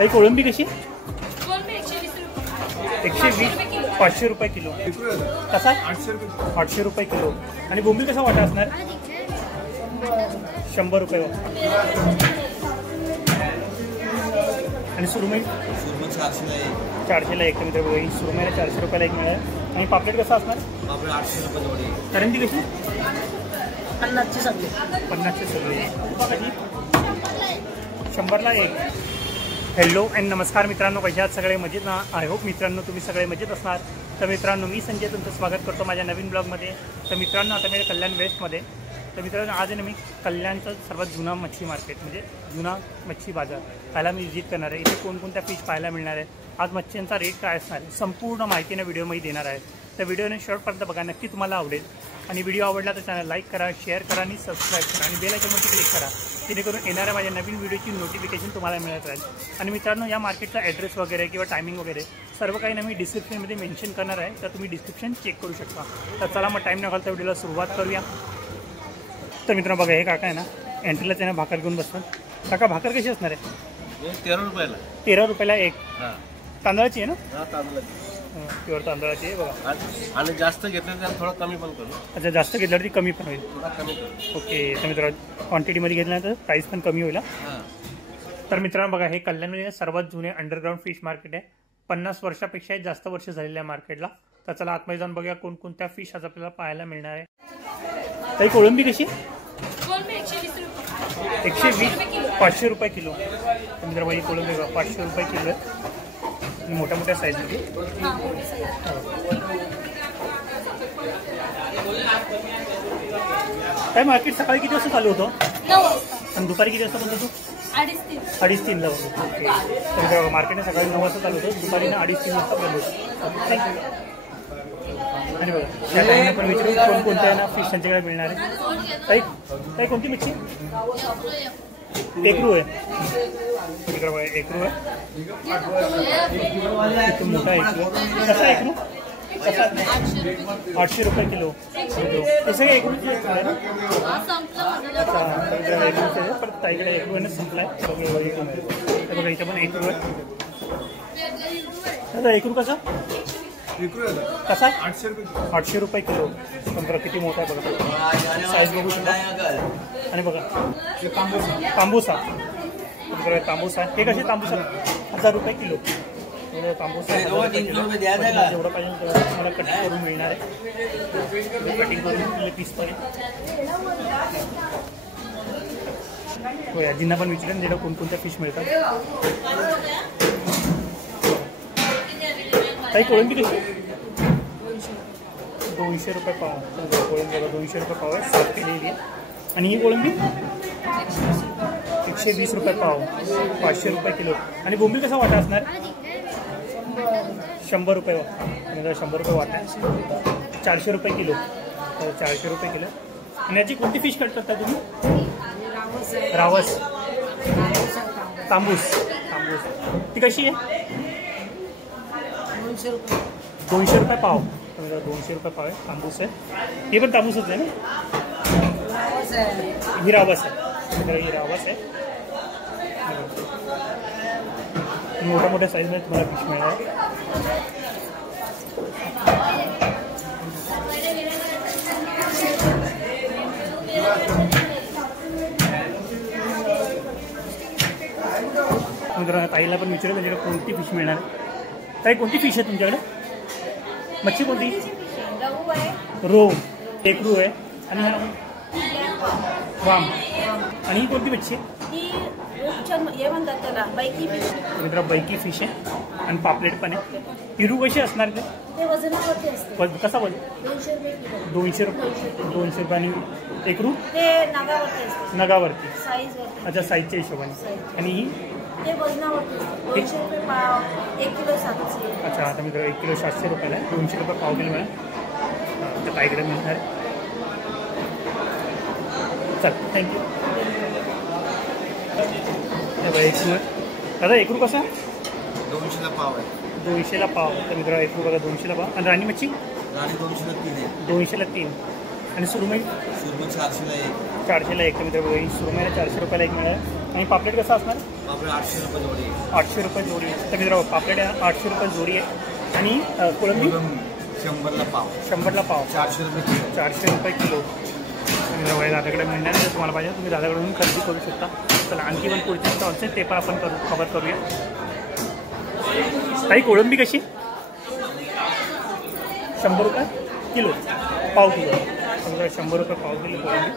ताई कोळंबी कशी? कोळंबी 120 रुपये. 120, 500 रुपये किलो. कसा? 800 रुपये किलो. आणि बोंबील कसा वाटा असणार? 100 रुपये. आणि सुरमई? 400ला एक. मित्र बघा, सुरमईला 400 रुपयाला एक मिळेल. आणि पापलेट कसा असणार? 800 रुपये जोडी. करंदी कशी? 50ची सगळी. 50ची सगळी. 100ला एक. हॅलो अँड नमस्कार मित्रांनो, कशा आहात सगळे? मजेत ना? आय होप मित्रांनो तुम्ही सगळे मजेत असणार. तर मित्रांनो, मी संजय तुमचं स्वागत करतो माझ्या नवीन ब्लॉगमध्ये. तर मित्रांनो, आता मी कल्याण वेस्टमध्ये. तर मित्रांनो, आज मी कल्याणचं सर्वात जुना मच्छी मार्केट म्हणजे जुना मच्छी बाजार पाहायला मी विजिट करणार आहे. इथे कोणकोणत्या फिश पाहायला मिळणार आहे, आज मच्छ्यांचा रेट काय असणार आहे, संपूर्ण माहितीने व्हिडिओमध्ये देणार आहे. तर व्हिडिओने शेवटपर्यंत बघा, नक्की तुम्हाला आवडेल. आणि व्हिडिओ आवडला तर चॅनल लाईक करा, शेअर करा आणि सबस्क्राईब करा आणि बेल आयकॉनवरती क्लिक करा, जेणेकरून येणाऱ्या माझ्या नवीन व्हिडिओची नोटिफिकेशन तुम्हाला मिळत राहील. आणि मित्रांनो, या मार्केटचा ॲड्रेस वगैरे किंवा टायमिंग वगैरे सर्व काही मी डिस्क्रिप्शनमध्ये मेन्शन करणार आहे, तर तुम्ही डिस्क्रिप्शन चेक करू शकता. तर चला मग टाईम न घालता व्हिडिओला सुरुवात करूया. तर मित्रांनो बघा, हे काका आहे ना, एंट्रीला त्यांना भाकर घेऊन बसतात. काका, भाकर कशी असणार आहे? 13 रुपयाला. 13 रुपयाला एक. तांदळाची आहे ना? तांदळाची, प्युअर तांदळाची आहे बघा. आणि जास्त घेतलं तर थोडं कमी पण करू. अच्छा, जास्त घेतल्यावरती कमी पण होईल. थोडा कमी करू. ओके. तर मित्रांनो, क्वांटिटीमध्ये घेतल्यानंतर प्राईस पण कमी होईल. तर मित्रांनो बघा, हे कल्याणमध्ये सर्वात जुने अंडरग्राऊंड फिश मार्केट आहे. 50 वर्षापेक्षा जास्त वर्ष झालेल्या मार्केटला. तर चला आतमध्ये जाऊन बघूया कोणकोणत्या फिश आज आपल्याला पाहायला मिळणार आहे. ताई कोळंबी कशी? कोळंबी 120 रुपये. 120, 500 रुपये किलो. तर मित्रांनो, ही कोळंबी बघा 500 रुपये किलो आहे. मोठ्या मोठ्या साईजमध्ये. काय मार्केट सकाळी किती वाजता चालू होतं? 9 वाजता. आणि दुपारी किती वाजता बंद होतो? 2:30 ला होतो. तर मार्केटने सकाळी 9 वाजता चालू होतं, दुपारी 2:30-3 वाजता बंद होतं. थँक्यू. आणि बघा, त्या टाईमला पण विचारून कोणकोणत्या ना फिश त्यांच्याकडे मिळणार आहे. ताई कोणती मच्छी? एकरू आहे. तिकडे बघा, एकरू आहे. किती मोठा एकरू. कसा एकरू? कसा? 800 रुपये किलो. ते सगळे एकरूचे आहे ना? अच्छा, एकरूचे आहे. पण ताईकडे एकरू आहे ना, संपला आहे. बघा, इथं पण एकरू आहे. दादा, एकरू कसा? कसा? 800 रुपये किलो. पंधरा किती मोठा आहे बघा, साईज बघू शकता. आणि बघा, तांबूसा. तांबूसा हे कसे? तांबूसा 1000 रुपये किलो. तांबूसा जेवढं पाहिजे तेवढं तुम्हाला कटिंग करून मिळणार आहे. कटिंग करून पीस पाहिजे. हो, आजींना पण विचारेन जेवढं कोणकोणत्या फिश मिळतात. काही कोळंबी कशी? 200 रुपये पाव. कोळंबी बघा, 200 रुपये पाव आहे, 7 केलेली आहे. आणि ही कोळंबी 120 रुपये पाव, 500 रुपये किलो. आणि बोंबील कसा वाटा असणार? 100 रुपये. 100 रुपये वाटा. 400 रुपये किलो. 400 रुपये किलो. आणि याची कोणती फिश कट करता तुम्ही? रावस. तांबूस. ती कशी आहे? 200 रुपये पाव. 200 रुपये पाव आहे. तांबूस आहे. हे पण तांबूसच आहे ना? ही रावस आहे. ही रावस आहे. मोठ्या मोठ्या साईजमध्ये तुम्हाला फिश मिळणार. ताईला पण विचारलं त्याच्याकडे कोणती फिश मिळणार. ताई, कोणती फिश आहे तुमच्याकडे? मच्छी कोणती? रोहू. एकरू आहे. आणि वाम. आणि ही कोणती मच्छी आहे? मित्रा, बैकी फिश आहे. आणि पापलेट पण आहे. हिरू कशी असणार ते? कसा वजन? 200 रुपये. 200 रुपये. आणि एकरू नगावरती. अच्छा, साईजच्या हिशोबाने. आणि ही अच्छा, आता मित्र 1 किलो 700 रुपयाला आहे. 200 रुपये पाव किलो आहे. त्या ताईकडे मिळणार आहे. चल, थँक्यू. एकरू आहे. दादा, एकरू कसा? 200ला पाव आहे. 200ला पाव. तर मित्र एकरू बघा, 200ला पाव. आणि राणी मच्छी? राणी 200ला 3 आहे. 200ला 3. आणि सुरमई? 400ला 1. 400ला 1. तर मित्र बघा, सुरमईला 400 रुपयाला एक मिळेल. आणि पापलेट कसं असणार? आपलं 800 रुपये जोडी आहे. 800 रुपये जोडी आहे. तर मित्रांनो पापलेट 800 रुपये जोडी आहे. आणि कोळंबी 100ला पाव. 100ला पाव. 400 रुपये किलो. 400 रुपये किलो. मित्रांनो दादाकडे मिळणार आहे. तुम्हाला पाहिजे तुम्ही दादाकडून खरेदी करू शकता. चला आणखी पण पुढचे स्टॉल्स आहेत ते पण आपण कव्हर करूया. काही कोळंबी कशी? 100 रुपये किलो, पाव किलो. समजा 100 रुपये पाव किलो कोळंबी.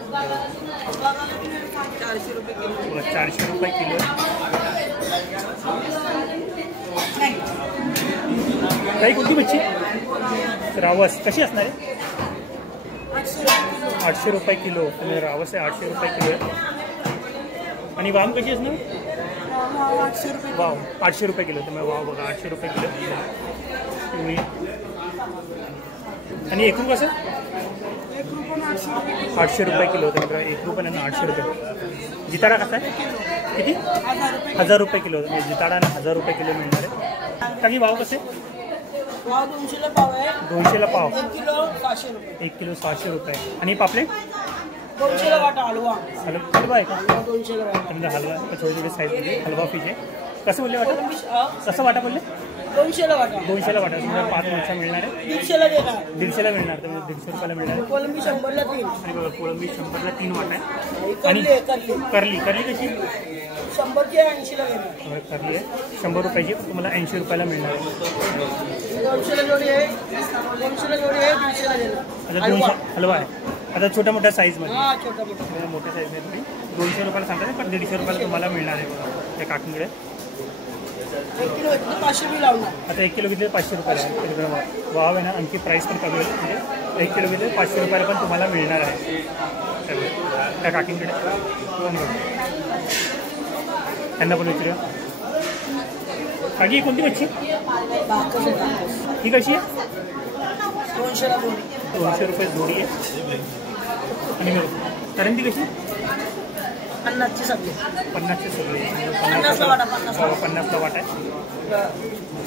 400 रुपये किलो. काही कोणती मच्छी? रावस कशी असणार आहे? 800 रुपये किलो. आणि रावस आहे 800 रुपये किलो आहे. आणि वाम कशी असणार? वाव 800 रुपये किलो. तुम्ही वाव बघा 800 रुपये किलो. आणि एकरू कसं? 800 रुपये किलो. तर एकरू पण आहे ना 800 रुपये. जिताडा कसा आहे? किती? 1000 रुपये किलो. जिताडा 1000 रुपये किलो मिळणार आहे. टाकी वाव कसे? 200ला पाव आहे. 200ला पाव. 1 किलो 600 रुपये. 1 किलो 600 रुपये. आणि पापलेट? 200ला वाटा हलवा. हलवा आहे का? 200ला वाटा. समजा हलवा छोटी छोटी साईजमध्ये हलवा फिश आहे. कसं बोलले वाटा? कसं वाटा बोलले? 200ला वाटा. 200ला वाटा. समजा 5 माणसं मिळणार आहे. 150ला देणार. 150ला मिळणार. तर 150 रुपयाला मिळणार आहे. कोलंबी 100ला 3. आणि बघा कोळंबी 100ला 3 वाटा आहे. करली आहे, करली. करली. करली कशी? 100ची 80ला देणार. करली आहे 100 रुपयाची. तुम्हाला 80 रुपयाला मिळणार आहे. 200ला जोडी आहे. 200ला जोडी आहे. 200ला देणार. आता 200 हलवा आहे. आता छोट्या मोठ्या साईजमध्ये. हा छोटा मोठा. मोठ्या साईजमध्ये 200 रुपयाला सांगतात पण 150 रुपयाला तुम्हाला मिळणार आहे बघा त्या काकीकडे. 1 किलो 500 बी लावणार. आता 1 किलो घेतले 500 रुपयाला आहे. वाव आहे ना आणखी प्राईस पण कमी होईल. म्हणजे 1 किलो घेतले 500 रुपयाला पण तुम्हाला मिळणार आहे त्या काकींकडे. त्यांना पण विचारूया. काकी कोणती मच्छी? ही कशी आहे? 200ला जोडी. 200 रुपये जोडी आहे. आणि करंदी कशी? 50ची सगळी. 50ची सगळी. 50ला वाटा. 50ला वाटा आहे.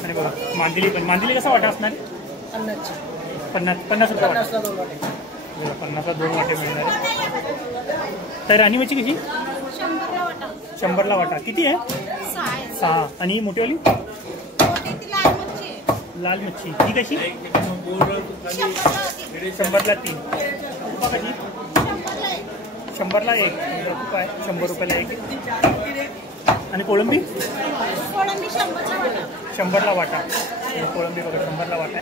आणि बघा मांदिली पण. मांदिली कसा वाटा असणार? 50ची. 50 रुपये वाटा. 50ला 2 वाटे. 50ला 2 वाटे मिळणार आहे. तर राणी मच्छी कशी? 100ला वाटा. किती आहे? 6. आणि ही मोठीवाली? लाल मच्छी. ही कशी? 100ला 3. कशी? 100ला 1. आहे 100 रुपयाला 1. आणि कोळंबी? 100ला वाटा. कोळंबी बघा 100ला वाटा.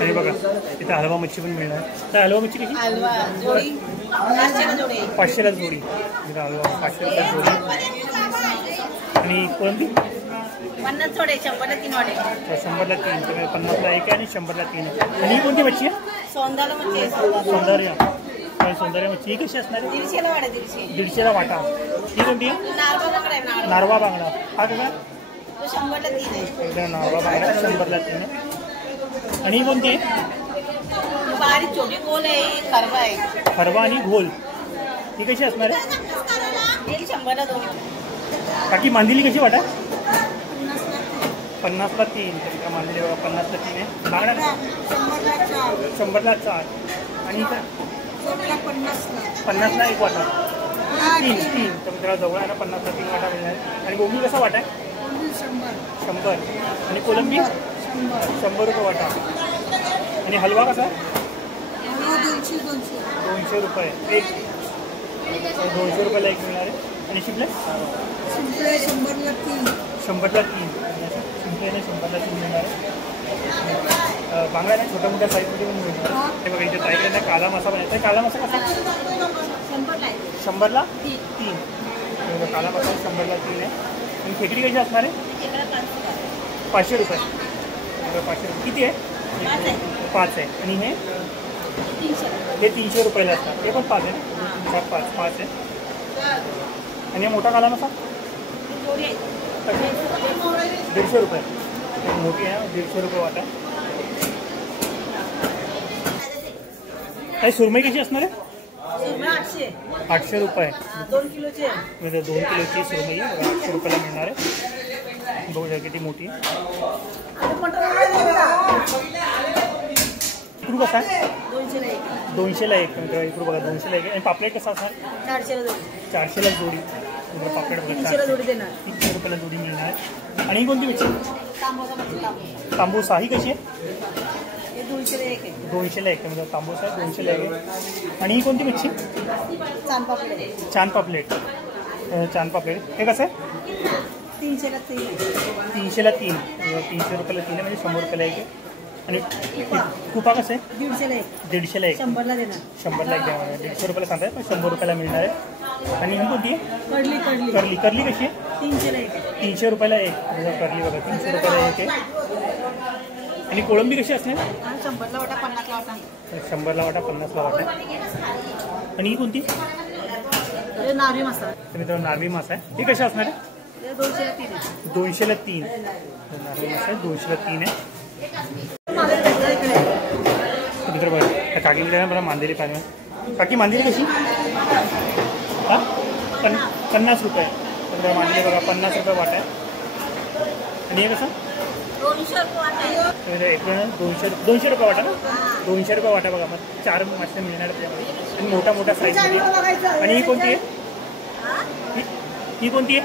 आणि बघा तिथे हलवा मच्छी पण मिळणार. तर हलवा मच्छी कशी? 500ला जोडी. हलवा 500 रुपये जोडी. आणि कोळंबी? 50 जोडे. 100ला 3 वाटे. 100ला 3. तर 50ला 1 आहे आणि 100ला 3 आहे. आणि ही कोणती मच्छी आहे? सौंदाला म्हणजे सौंदर्य. सौंदर्य मच्छी. ही कशी असणार आहे? 150ला वाटा. 150. 150ला वाटा. ही कोणती आहे? नारवा बांगडा आहे. नारवा बांगडा. हा कसा? तो 100ला 3 आहे. एकदा नारवा बांगडा 100ला 3 आहे. आणि ही कोणती आहे? बारीक छोटी गोल आहे. खरबा आहे. हरवा आणि घोल. ही कशी असणार आहे? 100ला 2. बाकी मांदिली कशी वाटा? 50ला 3. तर मांदिली बघा 50ला 3 आहे. बांगडा 100ला 4. आणि ही काय? 50ला 1 वाटा. 3. तर मित्रांनो जवळ आहे ना 50ला 3 वाटा मिळणार. आणि बोंबील कसा वाटा आहे? 100. आणि कोलंबी? 100 रुपये वाटा. आणि हलवा कसा? 200 रुपये 1. 200 रुपयाला 1 मिळणार आहे. आणि शिपले? 100ला 3. शिंपले 100ला 3 मिळणार आहे. बांगडा ना छोट्या मोठ्या साईजमध्ये पण मिळणार. हे बघा इथे ताईकडे काला मासा पण येतो. काला मासा कसा? 100ला 3. काला मासा 100ला 3 आहे. आणि खेकडी कशी असणार आहे? 500 रुपये. 500 रुपये. किती आहे? 5 आहे. आणि हे 300 रुपयाला असतात. हे पण 5 आहे. 5 आहे. आणि मोठा काला मासा? 150 रुपये. मोठी आहे 150 रुपये वाटा. काही सुरमई कशी असणार आहे? 800 रुपये. 2 किलोचे. 2 किलोची सुरमई 800 रुपयाला मिळणार आहे. बघू शकता किती मोठी. इकडू कसा आहे? 200ला 1. इकडू बघा 200ला 1. आणि पापलेट कसा असणार? 400ला जोडी. 400ला जोडी. पापलेट बघा 300ला जोडी देणार. 300 रुपयाला जोडी मिळणार आहे. आणि ही कोणती मच्छी? तांबूसा मच्छी तांबूस. तांबूसा ही कशी आहे? हे 200ला एक आहे. 200ला एक म्हणजे तांबूसा 200ला एक आहे. आणि ही कोणती मच्छी? चांदपापलेट. चांद पापलेट. चांद पापलेट हे कसं आहे? 300ला 3 आहे. 300ला 3. 300 रुपयाला 3 आहे म्हणजे 100 रुपयाला एक आहे. आणि कुपा कसं आहे? 150ला एक. 150ला एक. 100ला देणार. 100ला एक द्यावा. 150 रुपयाला सांगताय पण 100 रुपयाला मिळणार आहे. आणि ही कोणती आहे? कडली कडली. करली. करली कशी आहे? 300ला एक आहे. 300 रुपयाला एक. करली बघा 300 रुपयाला एक आहे. आणि कोळंबी कशी असणार? 100ला वाटा 50ला वाटा. 100ला वाटा 50ला वाटा. आणि ही कोणती? हे नारळी मसाला. तर मित्रांनो नारळी मासा आहे. ही कशी असणार आहे? हे 200ला 3 आहे. 200ला 3. नारळी मासा आहे 200ला 3 आहे. माझ्या भेटला इकडे. तर मित्र बघा त्या काकीकडे ना बघा मांदेली पाणी. काकी मांदेली कशी? हां 50 रुपये. तर मांदेली बघा 50 रुपये वाटा आहे. आणि हे कसं? 200 रुपये वाटा. एक 200 रुपये वाटा ना? 200 रुपये वाटा बघा. मग 4 मासे मिळणार त्याच्यामध्ये आणि मोठा मोठा साईजमध्ये. आणि ही कोणती आहे? ही कोणती आहे?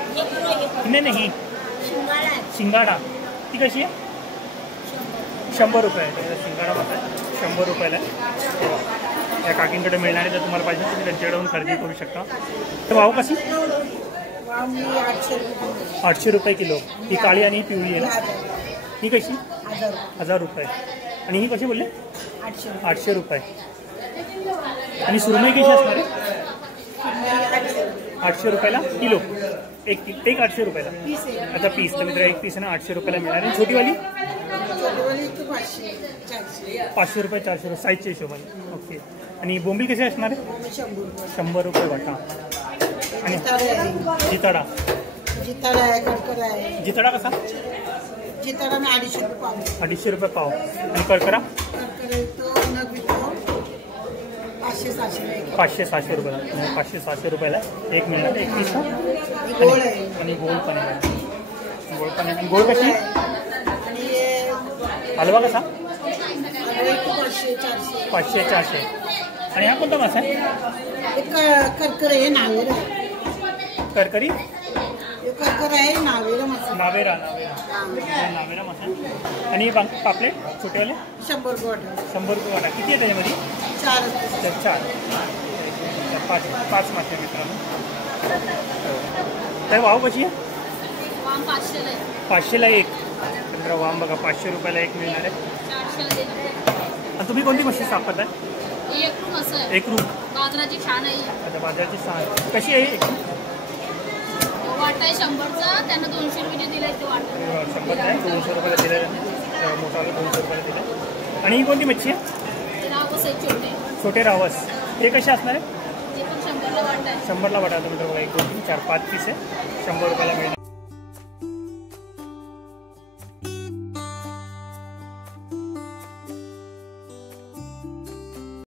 नाही नाही ही शिंगाडा. ती कशी आहे? 100 रुपये. शिंगाडा मासा आहे 100 रुपयाला आहे. या काकींकडे मिळणार आहे. जर तुम्हाला पाहिजे तुम्ही त्यांच्याकडे येऊन खरेदी करू शकता. तर भाव कशी? 800 रुपये किलो. ही काळी आणि ही पिवळी आहे ना? ही कशी? 1000 रुपये. आणि ही कशी बोलले? 800 रुपये. आणि सुरमई कशी असणार आहे? 800 रुपयाला किलो. एक 800 रुपयाला. आता पीस तर मित्र एक पीस आहे ना 800 रुपयाला मिळणार आहे. छोटीवाली 500 रुपये 400 रुपये साईजच्या हिशोबाने. ओके. आणि बोंबील कशी असणार आहे? 100 रुपये वाटा. आणि जिताडा. जिताडा कसा? जिताडा 250 रुपये पाव. 250 रुपये पाव. आणि करकरा? 500-600 रुपयाला. 500-600 रुपयाला एक मिळणार एक पीस. आणि गोल पण आहे. गोल पण आहे. आणि गोल कशी? हलवा कसा? 500-400. आणि हा कोणता मासा आहे? करकरे हे नावेरा. करकरी? करकर आहे नावेरा मासा. नावेरा. नावेरा मासा. आणि पापलेट छोटेवाले? 100 रुपये वाटा. 100 रुपये वाटा. किती आहे त्याच्यामध्ये? 4. 5 मासे मित्रांनो. तर वाव कशी आहे? 500ला एक. तर वाम बघा 500 रुपयाला एक मिळणार आहे. आणि तुम्ही कोणती मच्छी सापडताय? एक रूप. बाजाराची छान आहे. आता बाजाराची 6 कशी आहे? वाटा आहे 100चा. त्यांना 200 रुपये दिलाय ते वाटा. 100 आहे 200 रुपयाला दिलं. मोठाला 200 रुपयाला दिलं. आणि ही कोणती मच्छी आहे? रावस आहे छोटे. छोटे रावस. हे कसे असणार आहे? ते पण 100ला वाटा आहे. 100ला वाटा. तुम्ही बघा 1 2 3 4 5 पीस आहे 100 रुपयाला मिळणार.